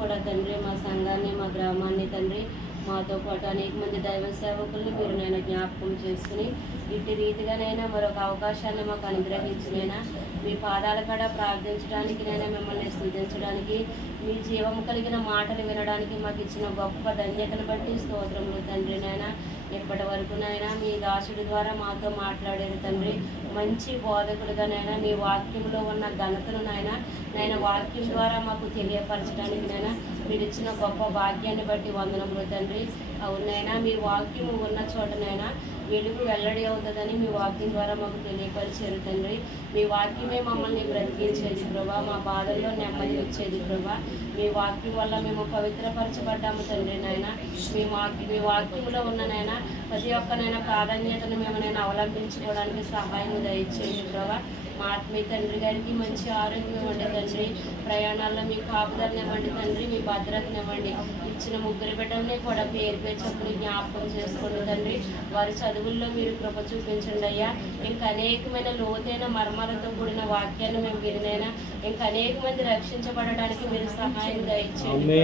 కూడా తండ్రి మా సంఘాన్ని మా గ్రామాన్ని తండ్రి మాతో పాటు అనేక మంది దైవ సేవకుల్ని మీరు నేను జ్ఞాపకం చేసుకుని ఇట్టి రీతిగానైనా మరొక అవకాశాన్ని మాకు అనుగ్రహించినైనా మీ పాదాల కాడ ప్రార్థించడానికి నైనా మిమ్మల్ని స్తుతించడానికి మీ జీవం కలిగిన మాటలు వినడానికి మాకు ఇచ్చిన గొప్ప ధన్యతను బట్టి స్తోత్రములు తండ్రి నైనా ఇప్పటి వరకునైనా మీ దాసుడి ద్వారా మాతో మాట్లాడేది తండ్రి మంచి బోధకుడుగానైనా మీ వాక్యంలో ఉన్న ఘనతను నైనా వాక్యం ద్వారా మాకు తెలియపరచడానికి నైనా మీరు ఇచ్చిన గొప్ప భాగ్యాన్ని బట్టి వందనములు తండ్రి. అవునైనా మీ వాక్యం ఉన్న చోటనైనా వెలుగు వెల్లడి అవుతుందని మీ వాక్యం ద్వారా మాకు తెలియపరిచారు తండ్రి. మీ వాక్యమే మమ్మల్ని బ్రతికించేది ప్రభా, మా బాధల్లో నెమ్మది వచ్చేది ప్రభా. మీ వాక్యం వల్ల మేము పవిత్రపరచబడ్డాము తండ్రి నాయన. మీ వాక్యంలో ఉన్ననైనా ప్రతి ఒక్కనైనా ప్రాధాన్యతను మేము అవలంబించుకోవడానికి సహాయం దయచేయండి ప్రభా. మా ఆత్మీయ తండ్రి గారికి మంచి ఆరోగ్యం ఇవ్వండి తండ్రి. ప్రయాణాల్లో మీ కాపుదలనివ్వండి తండ్రి, మీ భద్రతనివ్వండి. ఇచ్చిన ముగ్గురు బిడ్డల్ని కూడా పేరు పేర్చప్పుడు జ్ఞాపకం చేసుకోండి తండ్రి. వారి చదువుల్లో మీరు కృప చూపించండి అయ్యా. ఇంకా అనేకమైన లోతైన మర్మాలతో కూడిన వాక్యాన్ని మేము వినైనా ఇంకా అనేక మంది రక్షించబడడానికి మీరు సహాయం దయచేయండి.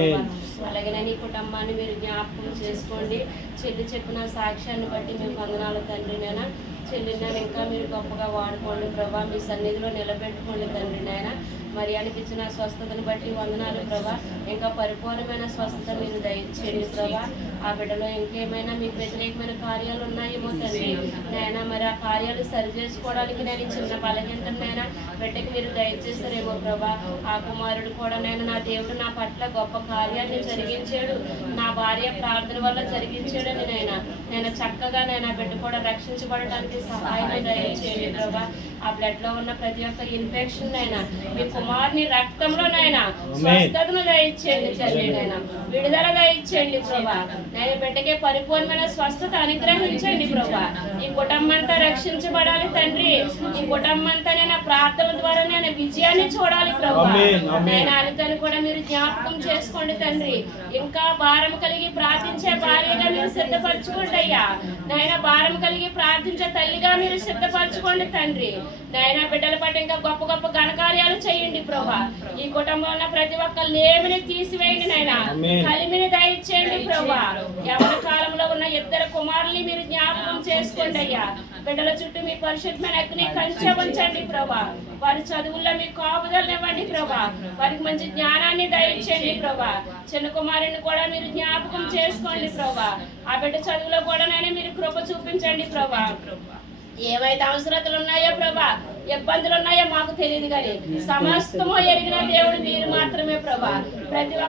అలాగే నీ కుటుంబాన్ని మీరు జ్ఞాపకం చేసుకోండి. చెల్లి చెప్పిన సాక్ష్యాన్ని బట్టి మేము వందనాలు తండ్రి నైనా. చెల్లిని ఇంకా మీరు గొప్పగా వాడుకోండి ప్రభా, మీ సన్నిధిలో నిలబెట్టుకోండి తండ్రి నాయన. మరి అనిపించిన స్వస్థతను బట్టి వందనాలు ప్రభా. ఇంకా పరిపూర్ణమైన స్వస్థత మీరు దయచేయండి ప్రభా. ఆ బిడ్డలో ఇంకేమైనా మీకు వ్యతిరేకమైన కార్యాలు ఉన్నాయేమో తండ్రి నాయన. మరి ఆ కార్యాలు సరి చేసుకోవడానికి నేను చిన్న బలహీనతనైనా బిడ్డకి మీరు దయచేస్తారేమో ప్రభా. ఆ కుమారుడు కూడా నా దేవుడు నా పట్ల గొప్ప కార్యాన్ని జరిగించాడు, నా భార్య ప్రార్థన వల్ల జరిగించాడని నేను చక్కగా బిడ్డ కూడా రక్షించబడటానికి సహాయం దయచేయండి ప్రభా. ఆ బ్లడ్ లో ఉన్న ప్రతి ఒక్క ఇన్ఫెక్షన్ మీ కుమారుని రక్తంలో స్వస్థతను దయచేయండి తండ్రి విడుదల దయచేయండి ప్రభా. నేను బిడ్డకే పరిపూర్ణమైన స్వస్థత అనుగ్రహించండి ప్రభా. ఈ కుటుంబం అంతా రక్షించబడాలి తండ్రి. ఈ కుటుంబం అంతా ప్రార్థన ద్వారా విజయాన్ని చూడాలి ప్రభా. నేను అనితను కూడా మీరు జ్ఞాపకం చేసుకోండి తండ్రి. ఇంకా భారం కలిగి ప్రార్థించే భార్యగా మీరు సిద్ధపరచుకోండి అయ్యా. నాయన భారం కలిగి ప్రార్థించే తల్లిగా మీరు సిద్ధపరచుకోండి తండ్రి. నాయన బిడ్డల పట్ల ఇంకా గొప్ప గొప్ప ఘనకార్యాలు చేయండి ప్రభా. ఈ కుటుంబంలో ఉన్న ప్రతి ఒక్క లేమిని తీసివేయండి నాయన. కలిమిని దయచేయండి ప్రభా. ఎవరి కాలంలో ఉన్న ఇద్దరు కుమారుల్ని మీరు జ్ఞాపకం చేసుకోండి అయ్యా. బిడ్డల చుట్టూ మీ పరిశుద్ధమైన అగ్ని కంచె ఉంచండి ప్రభా. వారి చదువుల్లో మీ కాపుదలనివ్వండి ప్రభా. వారికి మంచి జ్ఞానాన్ని దయచేయండి ప్రభా. చిన్న కుమారుని కూడా మీరు జ్ఞాపకం చేసుకోండి ప్రభా. ఆ బిడ్డ చదువులో కూడా మీరు కృప చూపించండి ప్రభా. ఏవైతే అవసరతలు ఉన్నాయో ప్రభా, ఇబ్బందులు ఉన్నాయో మాకు తెలియదు కానీ సమస్తము ఎరిగిన దేవుడు మీరు మాత్రమే ప్రభా. ప్రతి